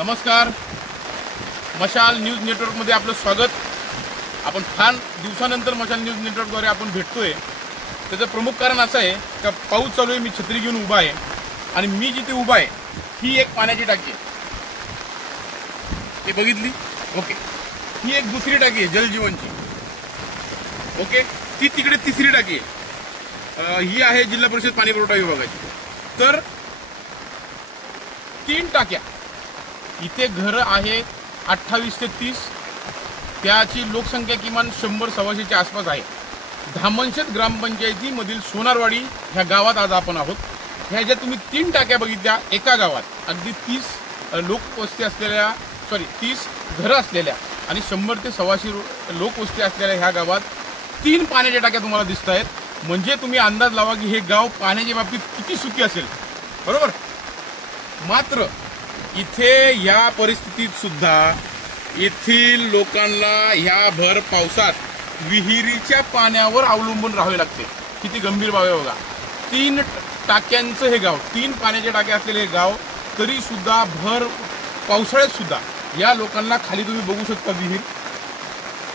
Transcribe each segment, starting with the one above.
नमस्कार, मशाल न्यूज नेटवर्कमध्ये आपलं स्वागत। आपण फार दिवसानंतर मशाल न्यूज नेटवर्कद्वारे आपण भेटतोय। त्याचं प्रमुख कारण असं आहे की पाऊस चालू आहे, मी छत्री घेऊन उभा आहे आणि मी जिथे उभा आहे ही एक पाण्याची टाकी आहे, ते बघितली? ओके, ही एक दुसरी टाकी आहे जलजीवनची। ओके, ती तिकडे तिसरी टाकी आहे, ही आहे जिल्हा परिषद पाणी पुरवठा विभागाची। तर 3 टाक्या इथे घर आहे 28 ते 30, त्याची लोकसंख्या किमान 100-125च्या आसपास आहे। धामणशेत ग्रामपंचायतीमधील सोनारवाडी ह्या गावात आज आपण आहोत। ह्या ज्या तुम्ही 3 टाक्या बघितल्या एका गावात, अगदी 30 लोकवस्ती असलेल्या 30 घरं असलेल्या आणि 100 ते 125 लोकवस्ती असलेल्या ह्या गावात 3 पाण्याच्या टाक्या तुम्हाला दिसत आहेत। म्हणजे तुम्ही अंदाज लावा की हे गाव पाण्याच्या बाबतीत किती सुखी असेल, बरोबर? मात्र इथे या परिस्थितीत सुद्धा येथील लोकांना ह्या भर पावसात विहिरीच्या पाण्यावर अवलंबून राहावे लागते। किती गंभीर बाब आहे बघा। 3 टाक्यांचं हे गाव, 3 पाण्याच्या टाक्या असलेले हे गाव, तरी सुद्धा भर पावसाळ्यात सुद्धा या लोकांना खाली तुम्ही बघू शकता विहीर,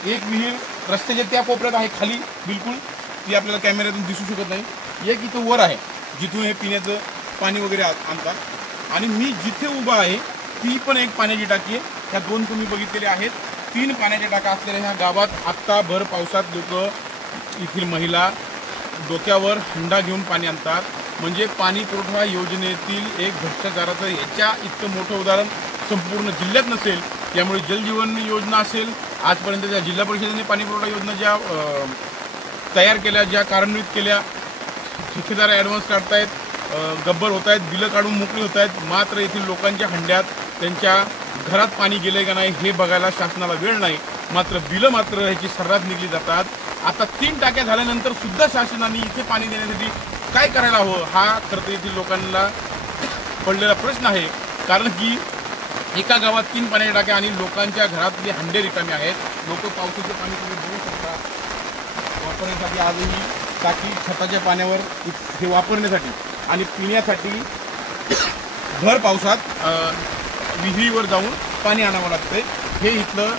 एक विहीर रस्त्याच्या त्या कोपऱ्यात आहे खाली बिलकुल, ती आपल्याला कॅमेऱ्यातून दिसू शकत नाही। एक इथं वर आहे जिथून हे पिण्याचं पाणी वगैरे आणतात, आणि मी जिथे उभा आहे ती पण एक पाण्याची टाकी आहे। ह्या 2 तुम्ही बघितलेले आहेत 3 पाण्याच्या टाका असलेल्या ह्या गावात आत्ता भर पावसात लोक, येथील महिला डोक्यावर हंडा घेऊन पाणी आणतात। म्हणजे पाणी पुरवठा योजनेतील एक भ्रष्टाचाराचं याच्या इतकं मोठं उदाहरण संपूर्ण जिल्ह्यात नसेल। त्यामुळे जलजीवन योजना असेल, आजपर्यंत ज्या जिल्हा परिषदेने पाणी पुरवठा योजना ज्या तयार केल्या, ज्या कार्यान्वित केल्या, ठेकेदार ॲडव्हान्स काढतायत, गब्बर होत आहेत, बिलं काढून मोकळी होत आहेत, मात्र येथील लोकांच्या हंड्यात त्यांच्या घरात पाणी गेले का नाही हे बघायला शासनाला वेळ नाही। मात्र बिलं मात्र ह्याची सर्रास निघली जातात। आता 3 टाक्या झाल्यानंतर सुद्धा शासनाने इथे पाणी देण्यासाठी काय करायला हवं हा खरं तर येथील लोकांना पडलेला प्रश्न आहे। कारण की एका गावात 3 पाण्याच्या टाक्या आणि लोकांच्या घरातले हंडे रिकामे आहेत। लोक पावसाचे पाणी तुम्ही बघू शकता वापरण्यासाठी, आजही टाकी छताच्या पाण्यावर हे वापरण्यासाठी आणि पिण्यासाठी भर पावसात विहिरीवर जाऊन पाणी आणावं लागतंय। हे इथलं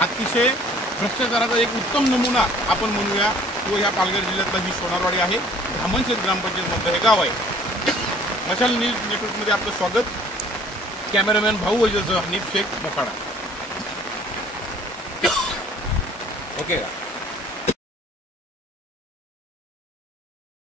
अतिशय भ्रष्टाचाराचा एक उत्तम नमुना आपण म्हणूया, तो ह्या पालघर जिल्ह्यातला ही सोनारवाडी आहे, धामणशेत ग्रामपंचायतमधलं हे गाव आहे। मशाल न्यूज नेटवर्कमध्ये आपलं स्वागत। कॅमेरामॅन भाऊ वजलसह हनीफ शेख मोखाडा। ओके।